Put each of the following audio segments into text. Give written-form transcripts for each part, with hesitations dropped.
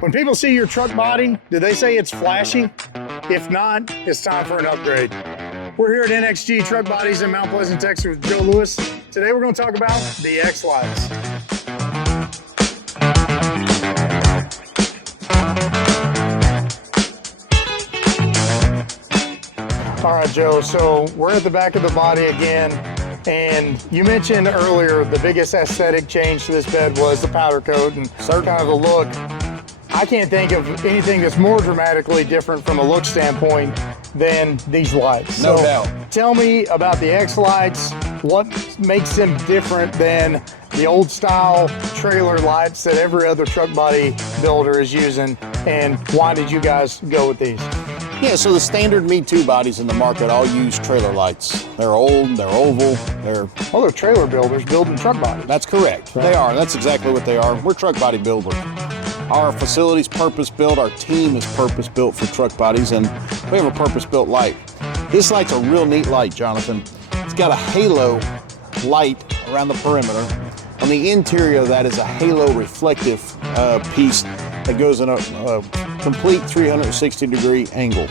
When people see your truck body, do they say it's flashy? If not, it's time for an upgrade. We're here at NXG Truck Bodies in Mount Pleasant, Texas with Joe Lewis. Today we're going to talk about the XLights. All right, Joe, so we're at the back of the body again, and you mentioned earlier the biggest aesthetic change to this bed was the powder coat and kind of the look. I can't think of anything that's more dramatically different from a look standpoint than these lights. No doubt. Tell me about the XLights. What makes them different than the old style trailer lights that every other truck body builder is using, and why did you guys go with these? Yeah, so the standard Me Too bodies in the market all use trailer lights. They're old, they're oval, they're trailer builders building truck bodies. That's correct. Right. They are. That's exactly what they are. We're truck body builders. Our facility's purpose-built, our team is purpose-built for truck bodies, and we have a purpose-built light. This light's a real neat light, Jonathan. It's got a halo light around the perimeter. On the interior of that is a halo reflective piece that goes in a complete 360-degree angle.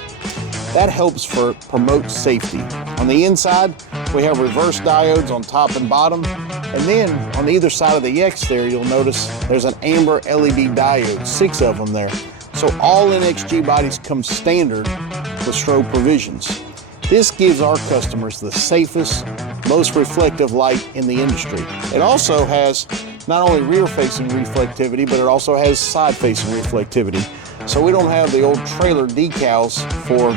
That helps promote safety. On the inside, we have reverse diodes on top and bottom. And then on either side of the X there, you'll notice there's an amber LED diode, 6 of them there. So all NXG bodies come standard with strobe provisions. This gives our customers the safest, most reflective light in the industry. It also has not only rear-facing reflectivity, but it also has side-facing reflectivity. So we don't have the old trailer decals for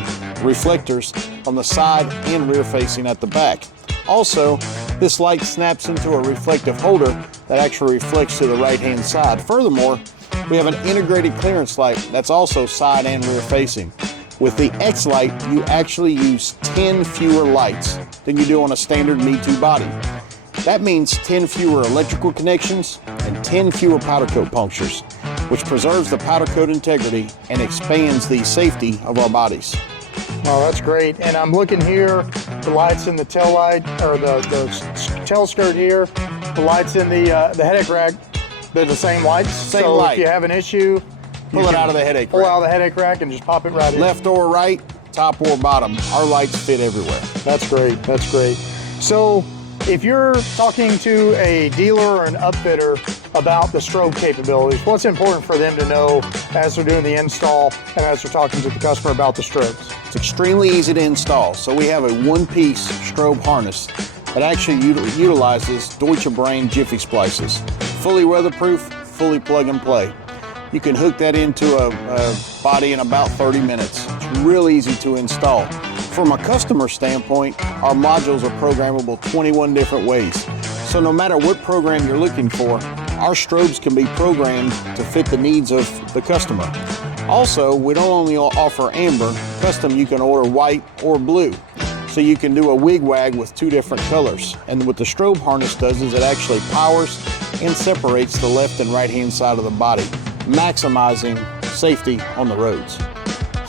reflectors on the side and rear-facing at the back. Also, this light snaps into a reflective holder that actually reflects to the right-hand side. Furthermore, we have an integrated clearance light that's also side and rear facing. With the XLight, you actually use 10 fewer lights than you do on a standard Me Too body. That means 10 fewer electrical connections and 10 fewer powder coat punctures, which preserves the powder coat integrity and expands the safety of our bodies. Oh, that's great. And I'm looking here, the lights in the tail light, or the tail skirt here, the lights in the headache rack, they're the same lights. Same so light. If you have an issue, pull it out of the headache rack. Pull out of the headache rack and just pop it right in. Left or right, top or bottom, our lights fit everywhere. That's great, that's great. So if you're talking to a dealer or an upfitter about the strobe capabilities, what's important for them to know as they're doing the install and as they're talking to the customer about the strobes? It's extremely easy to install. So we have a one-piece strobe harness that actually utilizes Deutsche Brain Jiffy splices. Fully weatherproof, fully plug and play. You can hook that into a body in about 30 minutes. It's real easy to install. From a customer standpoint, our modules are programmable 21 different ways. So no matter what program you're looking for, our strobes can be programmed to fit the needs of the customer. Also, we don't only offer amber, custom you can order white or blue. So you can do a wig-wag with 2 different colors. And what the strobe harness does is it actually powers and separates the left and right-hand side of the body, maximizing safety on the roads.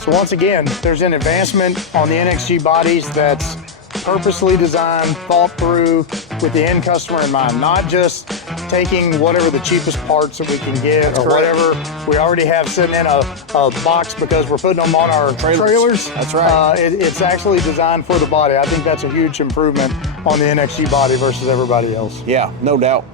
So once again, there's an advancement on the NXG bodies that's purposely designed, thought through with the end customer in mind, not just taking whatever the cheapest parts that we can get or whatever we already have sitting in a box because we're putting them on our trailers. That's right. It's actually designed for the body. I think that's a huge improvement on the NXG body versus everybody else. Yeah, no doubt.